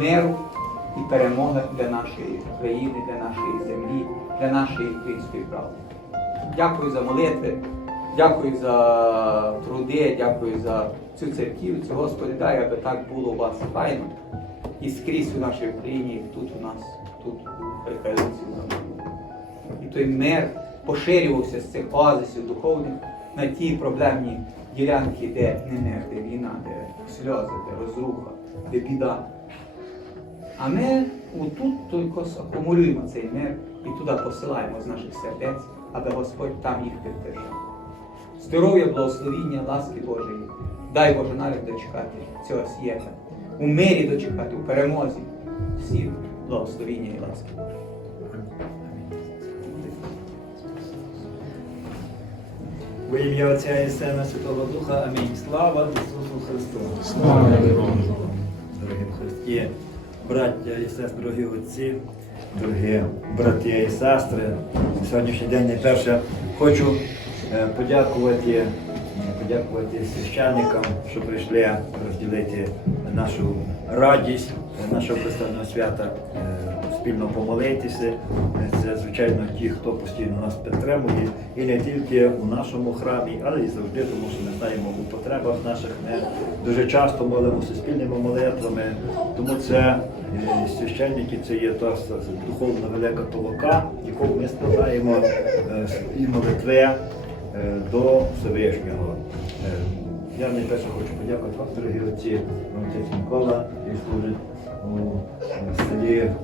миру і перемоги для нашої країни, для нашої землі, для нашої української правди. Дякую за молитви, дякую за труди, дякую за цю церківцю. Господи, дай, аби так було у вас файно і скрізь у нашій Україні, і тут у нас, тут у Хайкалинці. І той мир поширювався з цих оазисів духовних на ті проблемні ділянки, де не мир, де війна, де сльози, де розруха, де біда. А ми отут тільки акумулюємо цей мир і туди посилаємо з наших сердець, аби Господь там їх підтримав. Здоров'я, благословіння, ласки Божої. Дай Боже навіть дочекати цього свята. У мирі дочекати, у перемозі. Всіх благословіння і ласки Божої. Во ім'я Отця і Сина Святого Духа. Амінь. Слава Ісусу Христу! Слава Богу. Дорогі в Христі, браття і сестри, дорогі отці, дорогі брати і сестри. Сьогоднішній день найперше хочу е, подякувати, е, подякувати священникам, що прийшли розділити нашу радість нашого представного свята, е, спільно помолитися. Це, звичайно, ті, хто постійно нас підтримує, і не тільки у нашому храмі, але і завжди, тому що ми знаємо у потребах наших. Ми дуже часто молимося спільними молитвами, тому це священники, це є та духовна велика толока, яку ми складаємо е, і молитви е, до Всевишнього. Е, Я найперше хочу подякувати вам, дорогі отці, отець Микола, який служить у е, селі е,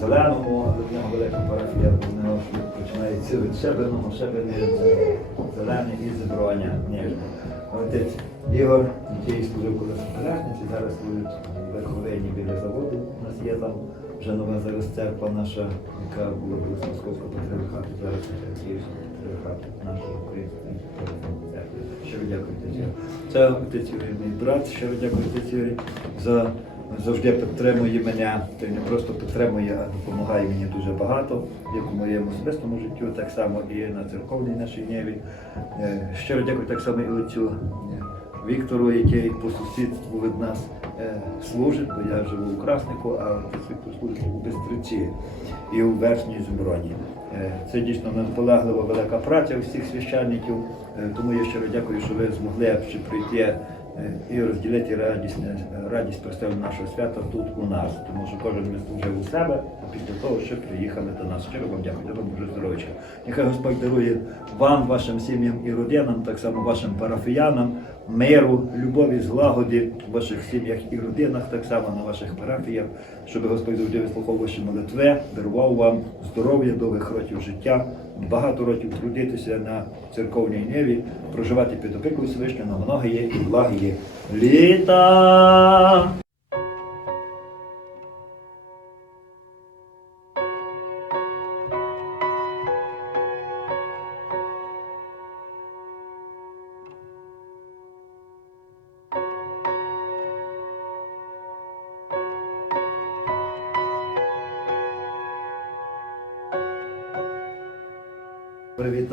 Зеленому, але в нього велика парафія, в нього починається від Шебеного, Шебени, Зелене і Зеброня Ніжне. Отець Ігор, який служив колись в Телешниці, зараз служить в Верховині біля заводу. Там вже нова зараз церква наша, яка була колись Московського патріархату, зараз Київського патріархату нашої української церкви. Щиро дякую отець Це отець Ігор, мій брат, щиро дякую отець Ігор за завжди підтримує мене, й не просто підтримує, а допомагає мені дуже багато, як у моєму особистому життю, так само і на церковній нашій ниві. Е, Щиро дякую так само і отцю Віктору, який по сусідству від нас служить, бо я живу у Краснику, а служить у Бестриці і у Верхній Зуброні. Е, Це дійсно наполеглива велика праця усіх священників, е, тому я щиро дякую, що ви змогли ще прийти е, і розділити радість, радість представлення нашого свята тут у нас, тому що кожен ми служив у себе, а після того ще приїхали до нас. Щиро вам дякую, вам Боже здоров'я. Нехай Господь дарує вам, вашим сім'ям і родинам, так само вашим парафіянам, миру, любові, злагоді в ваших сім'ях і родинах, так само на ваших парафіях, щоб Господь завжди вислухав ваші молитви, дарував вам здоров'я, довгих років життя, багато років трудитися на церковній ниві, проживати під опікою Всевишнього на многії і благії літа.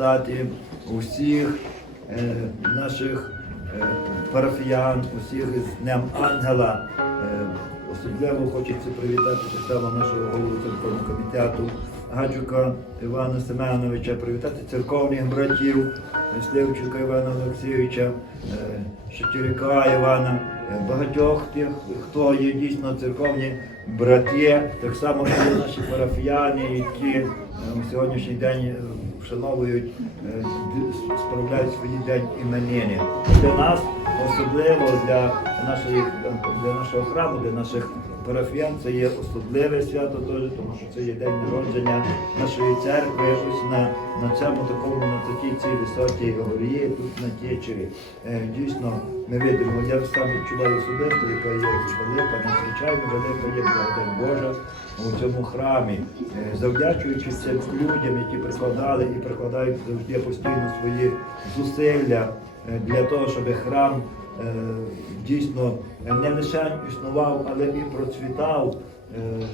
Привітати усіх е, наших е, парафіян, усіх з Днем Ангела. Е, особливо хочеться привітати так нашого голову церковного комітету Гаджука Івана Семеновича, привітати церковних братів Сливчука Івана Олексійовича, Шечеряка Івана, багатьох тих, хто є дійсно церковні брати, так само і наші парафіяни, які в сьогоднішній день вшановують, е, справляють свої день іменини. Для нас, особливо для, нашої, для нашого храму, для наших парафіян, це є особливе свято теж, тому що це є день народження нашої церкви. Ось на, на цьому такому, на такій цій високій горі, тут на Тічеві. Е, Дійсно, ми видимо, я сам відчуваю особисто, яка є велика, надзвичайно велика є благодать Божа у цьому храмі, Е, завдячуючи цим людям, які прикладали і прикладають завжди постійно свої зусилля е, для того, щоб храм дійсно не лише існував, але і процвітав. Е,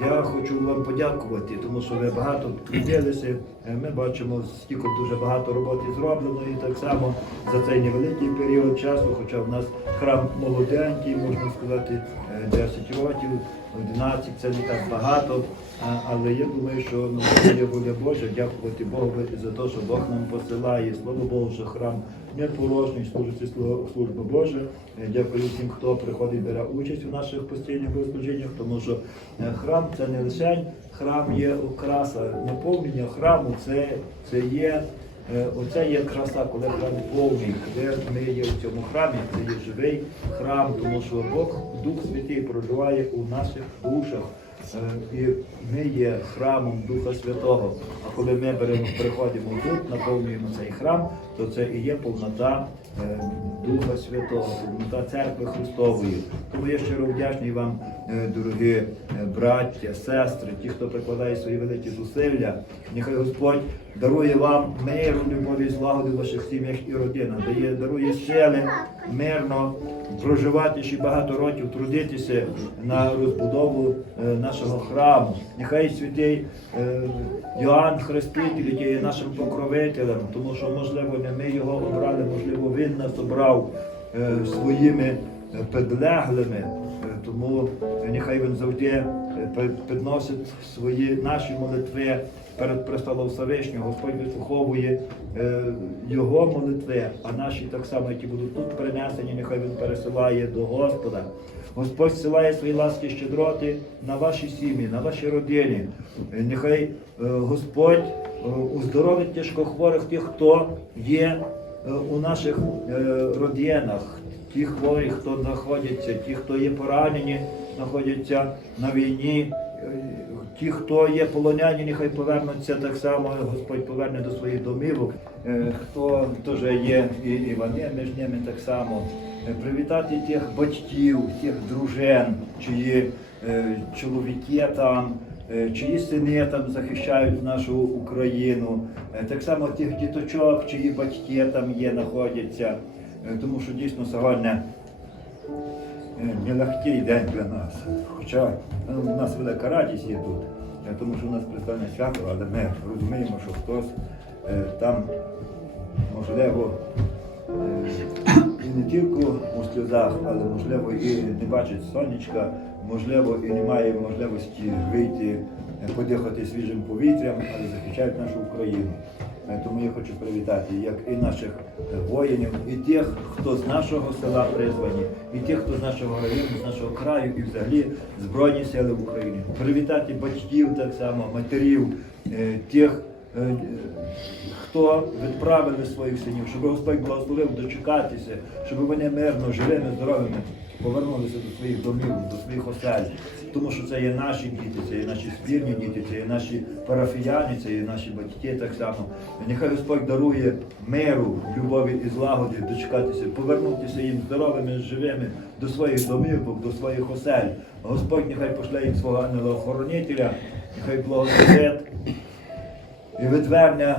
Я хочу вам подякувати, тому що ви багато трудилися. Е, Ми бачимо, скільки дуже багато роботи зроблено, і так само за цей невеликий період часу, хоча в нас храм молоденький, можна сказати, е, 10 років, 11 це не так багато. Але я думаю, що це є воля Божа, дякувати Богу за те, що Бог нам посилає. Слава Богу, що храм не порожній, служить слу- служба Божа. Е, Дякую всім, хто приходить, бере участь у наших постійних богослужіннях, тому що е, храм це не лише храм є окраса, наповнення храму це, це є. Е, Оце є краса, коли храм повний, коли ми є в цьому храмі, це є живий храм, тому що Бог, Дух Святий проживає у наших душах. Е, І ми є храмом Духа Святого. А коли ми беремо, приходимо тут, наповнюємо цей храм, то це і є повнота Духа Святого, повнота церкви Христової. Тому я щиро вдячний вам, е, дорогі е, браття, сестри, ті, хто прикладає свої великі зусилля. Нехай Господь дарує вам миру, любові злагоди в ваших сім'ях і родинах, дає, дарує сили мирно проживати ще багато років, трудитися на розбудову е, нашого храму. Нехай святий е, Йоанн Хреститель, є нашим покровителем, тому що, можливо, не ми його обрали, можливо, він нас обрав е, своїми е, підлеглими. Е, Тому нехай він завжди підносить свої наші молитви перед престолом Всевишнього. Господь вислуховує його молитви, а наші так само, які будуть тут принесені, нехай він пересилає до Господа. Господь силає свої ласки щедроти на ваші сім'ї, на ваші родини. Нехай Господь уздоровить тяжкохворих тих, хто є у наших е, родинах, ті хворі, хто знаходяться, ті, хто є поранені, знаходяться на війні. Е, Ті, хто є полоняні, нехай повернуться так само, Господь поверне до своїх домівок. Е, Хто теж є і Івани між ними так само. Е, Привітати тих батьків, тих дружин, чиї е, чоловіки там, е, чиї сини там захищають нашу Україну. Е, Так само тих діточок, чиї батьки там є, знаходяться. Е, Тому що дійсно сьогодні Е, нелегкий день для нас. Хоча у нас велика радість є тут, е, тому що у нас представне свято, але ми розуміємо, що хтось е, там, можливо, е, і не тільки у сльозах, але можливо і не бачить сонечка, можливо, і не має можливості вийти, е, подихати свіжим повітрям, але захищають нашу Україну. Е, Тому я хочу привітати як і наших е, воїнів, і тих, хто з нашого села призвані, і тих, хто з нашого району, з нашого краю, і взагалі Збройні сили в Україні. Привітати батьків так само, матерів, тих, хто відправили своїх синів, щоб Господь благословив дочекатися, щоб вони мирно, живими, здоровими повернулися до своїх домів, до своїх осель. Тому що це є наші діти, це є наші спільні діти, це є наші парафіяни, це є наші батьки так само. Нехай Господь дарує миру, любові і злагоди, дочекатися, повернутися їм здоровими, живими до своїх домівок, до своїх осель. Господь нехай пошле їм свого ангела-охоронителя, нехай благословить відверне е,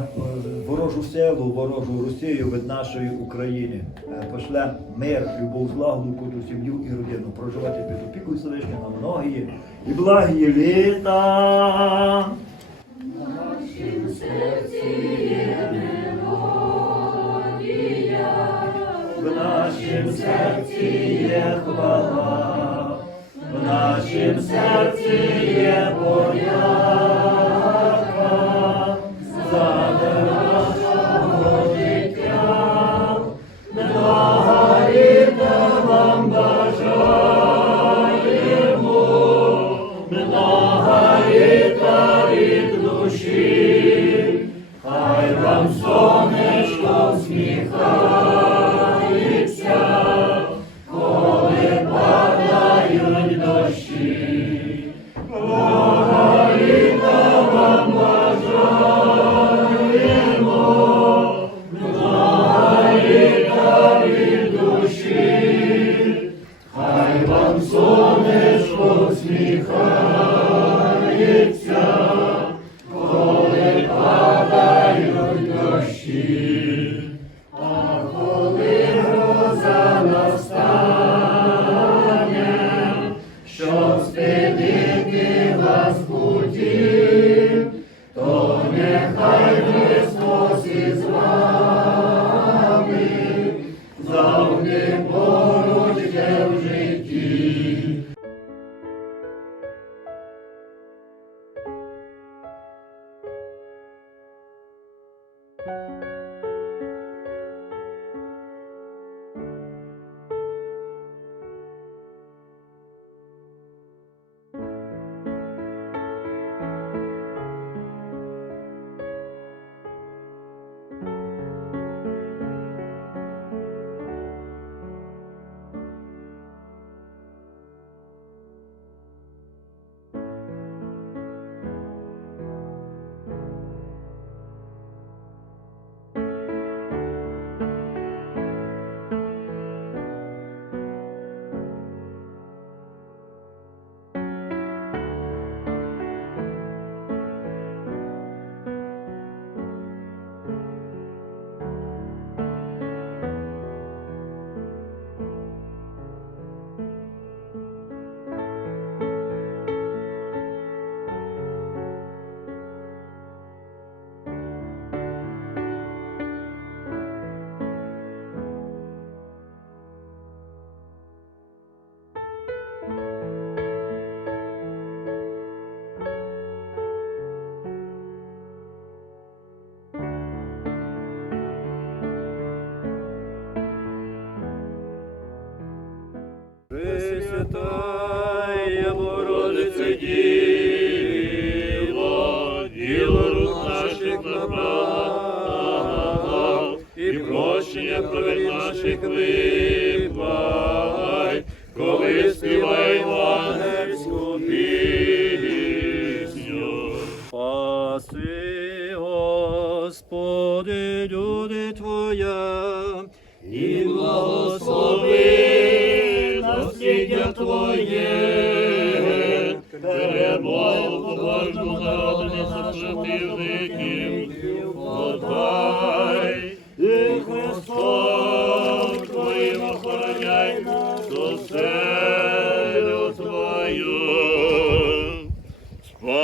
ворожу силу, ворожу Росію від нашої України. Е, Пошле мир, любов, злагоду, кожну сім'ю і родину. Проживати під опікою Всевишнього на многії і благі літа. В нашім серці є хвала, в нашім серці сонечко всміхається, Пресвятая Богородице Діво, діло рук наших направ, і прощення провин наших випай,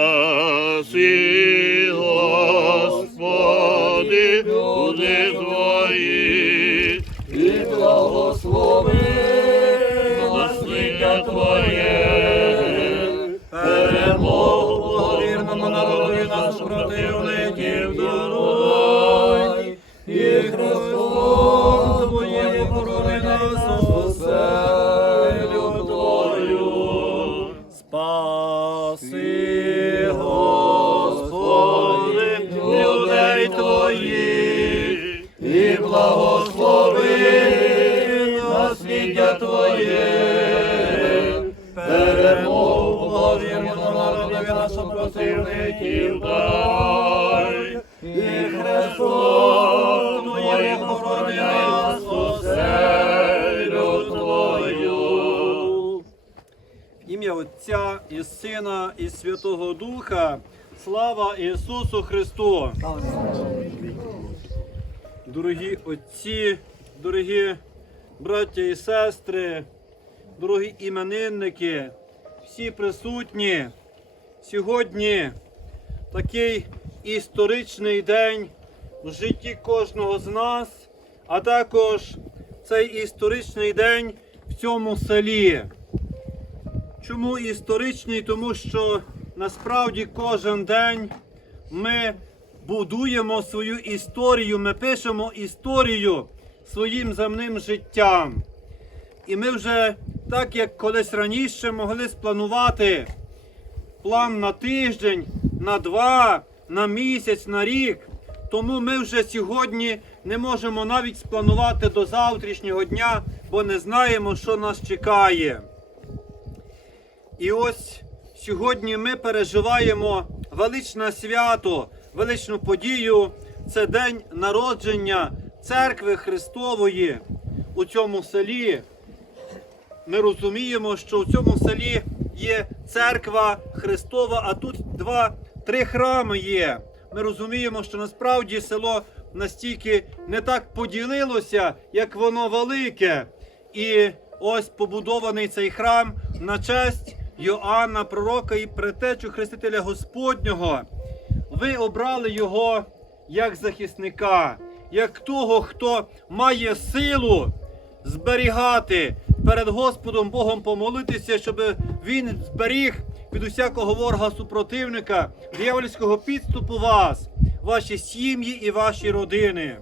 Спаси, Господи, люди Твої, і благослови насліддя Твоє, перемогу ім'я Отця і Сина, і Святого Духа. Слава Ісусу Христу! Дорогі отці, дорогі браття і сестри, дорогі іменинники, всі присутні. Сьогодні такий історичний день в житті кожного з нас, а також цей історичний день в цьому селі. Чому історичний? Тому що насправді кожен день ми будуємо свою історію, ми пишемо історію своїм земним життям. І ми вже, так як колись раніше, могли спланувати план на тиждень, на два, на місяць, на рік. Тому ми вже сьогодні не можемо навіть спланувати до завтрашнього дня, бо не знаємо, що нас чекає. І ось сьогодні ми переживаємо величне свято, величну подію. Це день народження церкви Христової у цьому селі. Ми розуміємо, що в цьому селі є церква Христова, а тут два-три храми є. Ми розуміємо, що насправді село настільки не так поділилося, як воно велике. І ось побудований цей храм на честь Йоанна, пророка і предтечу Хрестителя Господнього. Ви обрали його як захисника, як того, хто має силу зберігати перед Господом Богом помолитися, щоб він зберіг від усякого ворога супротивника, диявольського підступу вас, ваші сім'ї і ваші родини.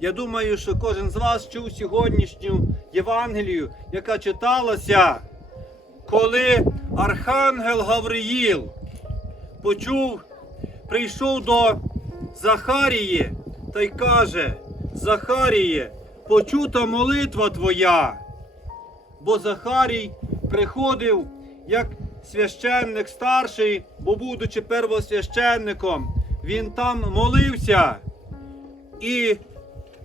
Я думаю, що кожен з вас чув сьогоднішню Євангелію, яка читалася, коли Архангел Гавриїл почув, прийшов до Захарії та й каже: Захаріє, почута молитва твоя. Бо Захарій приходив як священник старший, бо будучи первосвященником, він там молився. І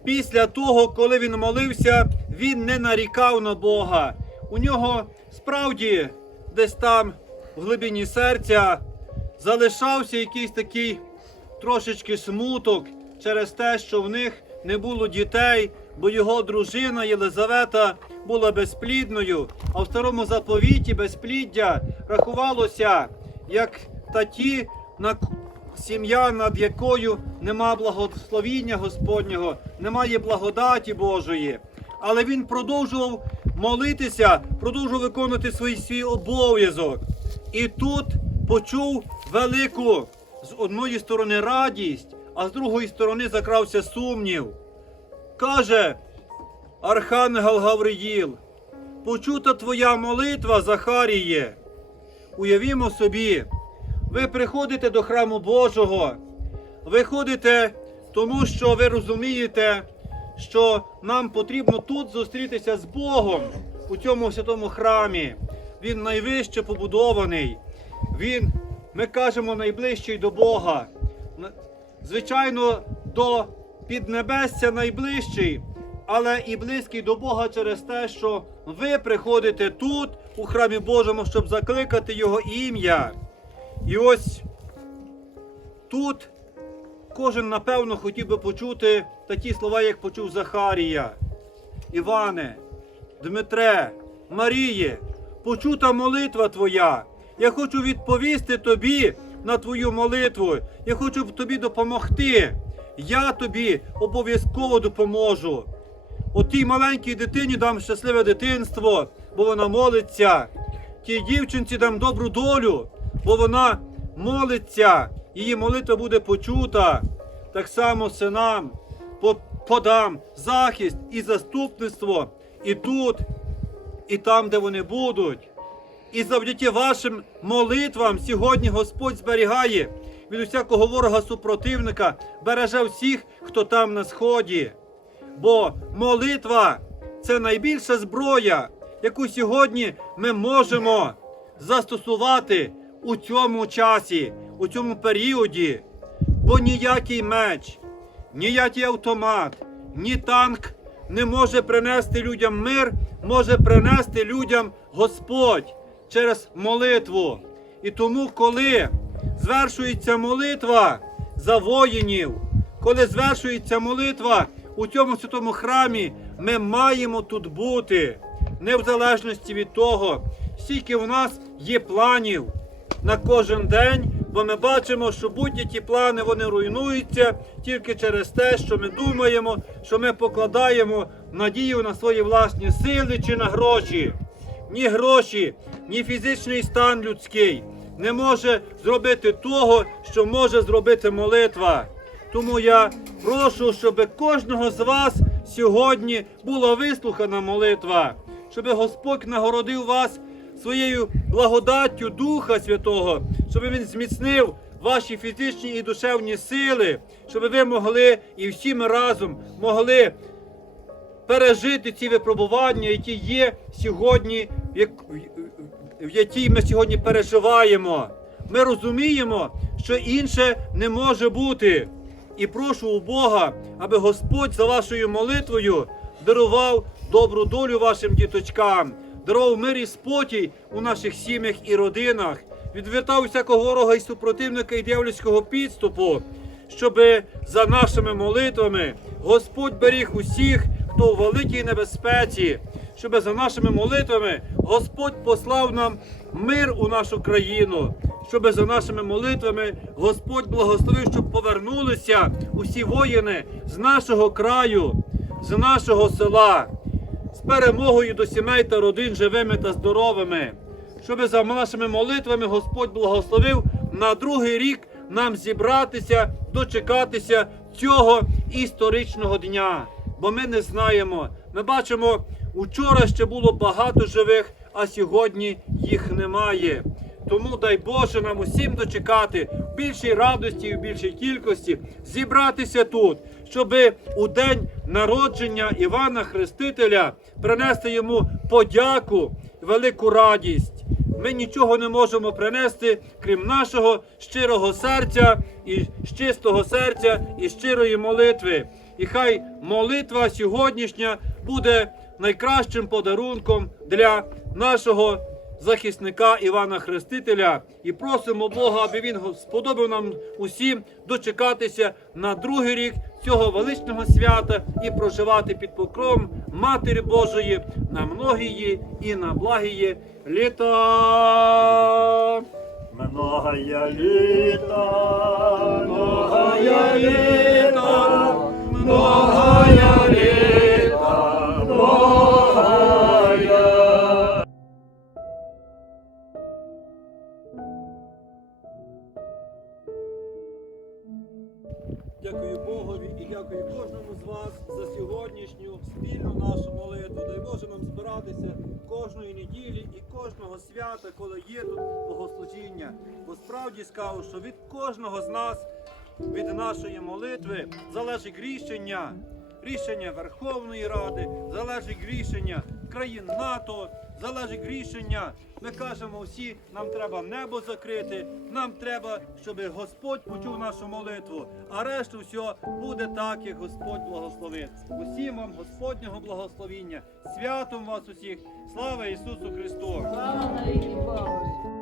після того, коли він молився, він не нарікав на Бога. У нього справді десь там в глибині серця залишався якийсь такий трошечки смуток через те, що в них не було дітей, бо його дружина Єлизавета була безплідною, а в старому заповіті безпліддя рахувалося як таті на сім'я, над якою нема благословіння Господнього, немає благодаті Божої. Але він продовжував молитися, продовжував виконувати свій, свій обов'язок. І тут почув велику з одної сторони радість, а з другої сторони закрався сумнів. Каже Архангел Гавриїл, почута твоя молитва, Захаріє. Уявімо собі, ви приходите до храму Божого, ви ходите, тому що ви розумієте, що нам потрібно тут зустрітися з Богом у цьому святому храмі. Він найвище побудований. Він, ми кажемо, найближчий до Бога. Звичайно, до піднебесця найближчий, але і близький до Бога через те, що ви приходите тут, у храмі Божому, щоб закликати Його ім'я. І ось тут кожен, напевно, хотів би почути такі слова, як почув Захарія. Іване, Дмитре, Маріє, почута молитва Твоя. Я хочу відповісти тобі на твою молитву. Я хочу тобі допомогти. Я тобі обов'язково допоможу. От тій маленькій дитині дам щасливе дитинство, бо вона молиться. Тій дівчинці дам добру долю, бо вона молиться. Її молитва буде почута. Так само синам подам захист і заступництво і тут, і там, де вони будуть. І завдяки вашим молитвам сьогодні Господь зберігає від усякого ворога супротивника, береже всіх, хто там на сході. Бо молитва це найбільша зброя, яку сьогодні ми можемо застосувати у цьому часі, у цьому періоді. Бо ніякий меч, ніякий автомат, ні танк не може принести людям мир, може принести людям Господь через молитву. І тому, коли звершується молитва за воїнів, коли звершується молитва у цьому святому храмі, ми маємо тут бути, не в залежності від того, скільки в нас є планів на кожен день, бо ми бачимо, що будь-які плани вони руйнуються тільки через те, що ми думаємо, що ми покладаємо надію на свої власні сили чи на гроші. Ні гроші, ні фізичний стан людський не може зробити того, що може зробити молитва. Тому я прошу, щоб кожного з вас сьогодні була вислухана молитва, щоб Господь нагородив вас своєю благодаттю Духа Святого, щоб Він зміцнив ваші фізичні і душевні сили, щоб ви могли і всі ми разом могли пережити ці випробування, які є сьогодні, в як- в якій ми сьогодні переживаємо. Ми розуміємо, що інше не може бути. І прошу у Бога, аби Господь за вашою молитвою дарував добру долю вашим діточкам, дарував мир і спокій у наших сім'ях і родинах, відвертав всякого ворога і супротивника і дьявольського підступу, щоби за нашими молитвами Господь беріг усіх, хто у великій небезпеці, щоб за нашими молитвами Господь послав нам мир у нашу країну, щоб за нашими молитвами Господь благословив, щоб повернулися усі воїни з нашого краю, з нашого села, з перемогою до сімей та родин живими та здоровими, щоб за нашими молитвами Господь благословив на другий рік нам зібратися, дочекатися цього історичного дня. Бо ми не знаємо. Ми бачимо, учора ще було багато живих, а сьогодні їх немає. Тому дай Боже нам усім дочекати в більшій радості і більшій кількості зібратися тут, щоби у день народження Івана Хрестителя принести йому подяку, велику радість. Ми нічого не можемо принести, крім нашого щирого серця і чистого серця і щирої молитви. І хай молитва сьогоднішня буде найкращим подарунком для нашого захисника Івана Хрестителя. І просимо Бога, аби він сподобав нам усім дочекатися на другий рік цього величного свята і проживати під покровом Матері Божої на многії і на благії літа. Многая літа, многая літа, многая літа, многая. Сьогоднішню спільну нашу молитву. Дай Боже нам збиратися кожної неділі і кожного свята, коли є тут богослужіння. Бо справді скажу, що від кожного з нас, від нашої молитви, залежить рішення, рішення Верховної Ради, залежить рішення країн НАТО, залежить рішення. Ми кажемо всі, нам треба небо закрити, нам треба, щоб Господь почув нашу молитву, а решту все буде так, як Господь благословить. Усім вам Господнього благословіння, святом вас усіх, слава Ісусу Христу! Слава Богу!